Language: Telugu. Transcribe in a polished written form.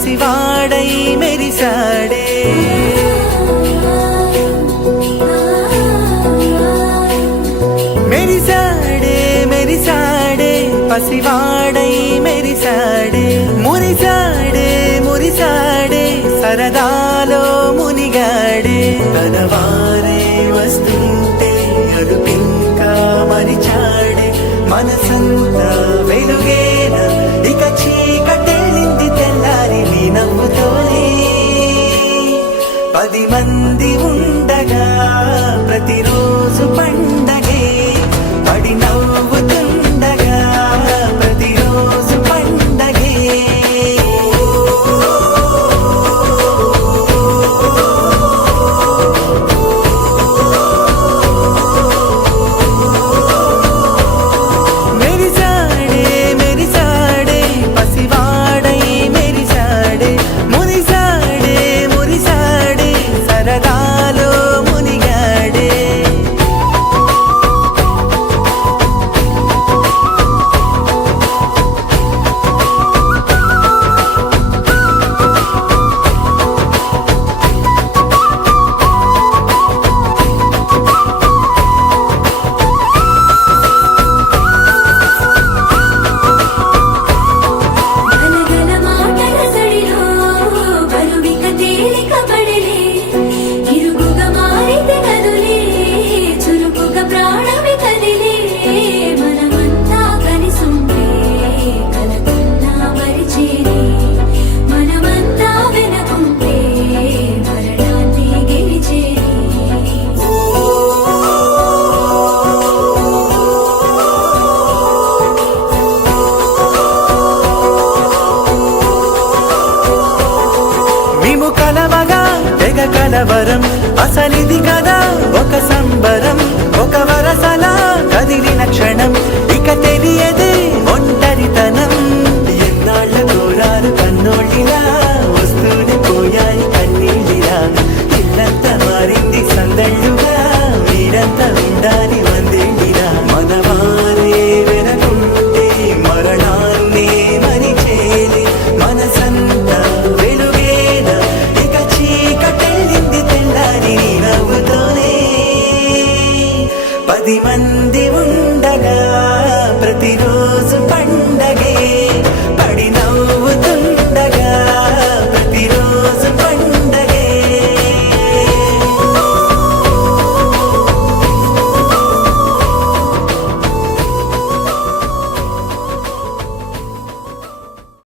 పసివాడై మెరిసాడే మెరిసాడే మెరిసాడే పసివాడై మెరిసాడే మురిసాడే మురిసాడే సరదాలో మునిగాడే తనవారే వస్తుంటే అడుపింకా మరిచాడే మనసంతా వెలుగేన ఇక చీకటెళ్ళింది తెల్లారి నీ నవ్వుతోనే 10 మంది ఉండగా ప్రతిరోజు పండగే పడి నవ్వుతుండగా ప్రతిరోజు పండగే మెరిసాడే మెరిసాడే పసివాడై మెరిసాడే మురిసాడే మురిసాడే సరదాలో మునిగాడే గలగల మాటల సడిలో బరువిక తేలిక పడలే ఇరుగుగా మారితే కదులే చురుకుగా ప్రాణమి కదిలే మనమంతా కలిసుంటే కలకున్నా మరిచేనే మనమంతా వెనకుంటే మరణాన్ని గెలిచేనే మేము కలవగా తెగ కలవరం అసలిది కదా ఒక సంబరం ఒక వరసలా కదిలిన క్షణం ఇక తెలియదు